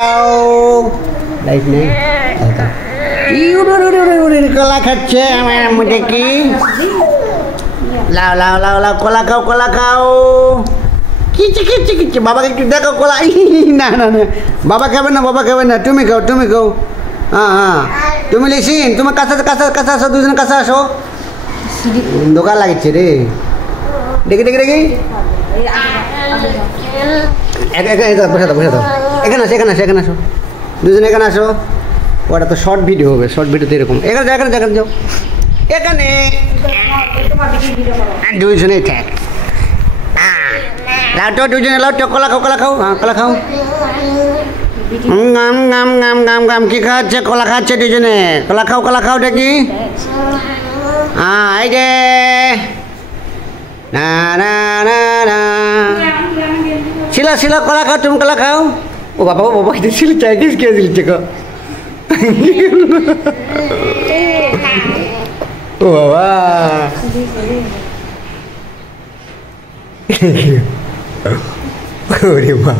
light নেই কলা খাচ্ছে আমার মুখে কি লাও লাও লাও লাও কলা খাও কিচি কিচি কিচি বাবাকে একটু দেখো কলা না না না বাবা খাবে না তুমি খাও হ্যাঁ হ্যাঁ তুমি লিসিন তোমার কাছে আসো দুজনে কাছে আসো দোকান লাগছে রে দেখি বসে দাও এখানে আসো দুজনে এখানে আসো ওটা তো শর্ট ভিডিও হবে শর্ট ভিডিওতে এরকম এখানে যাও এখানে দুইজনেই থাক লাউটো দুজনে লাউটো কলা খাও হ্যাঁ কলা খাও গাম কি খাচ্ছে কলা খাচ্ছে দুজনে কলা খাও দেখি হ্যাঁ এই যে না না না না শিলা কলা খাও তুমি কলা খাও ও বাবা এটা ছিল চাইনিজ কে দিচ্ছে গো ও বাবা ওরে বাবা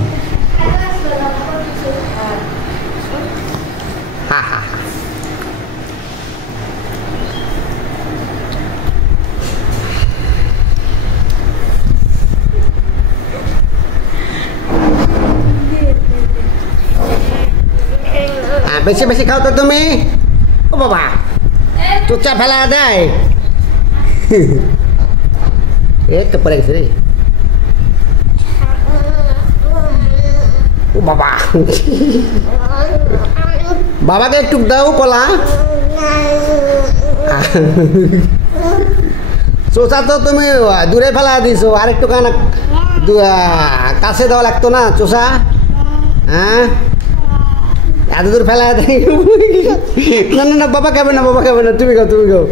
বেশি খাও তো তুমি ও বাবা চুচা ফেলা দেয় এই তো পড়ে গেছে রে ও বাবা বাবাকে একটু দাও কলা চোচা তো তুমি দূরে ফেলা দিছো আর একটু কাছে দেওয়া লাগতো না চোষা হ্যাঁ এত দূর ফেলা না বাবা খাবে না তুমি খাও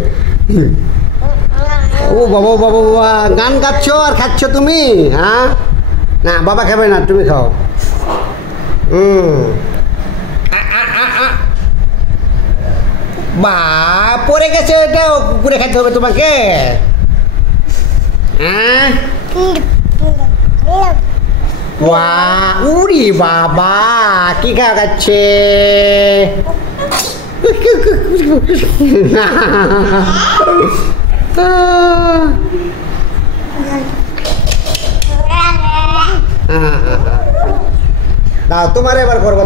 ও বাবা গান গাচ্ছ আর খাচ্ছ তুমি হ্যাঁ না বাবা খাবে না তুমি খাও বা পড়ে গেছে এটা কুকুরে খাইতে হবে তোমাকে হ্যাঁ উড়ি বাবা কি খাচ্ছে দাও তোমার এবার করবো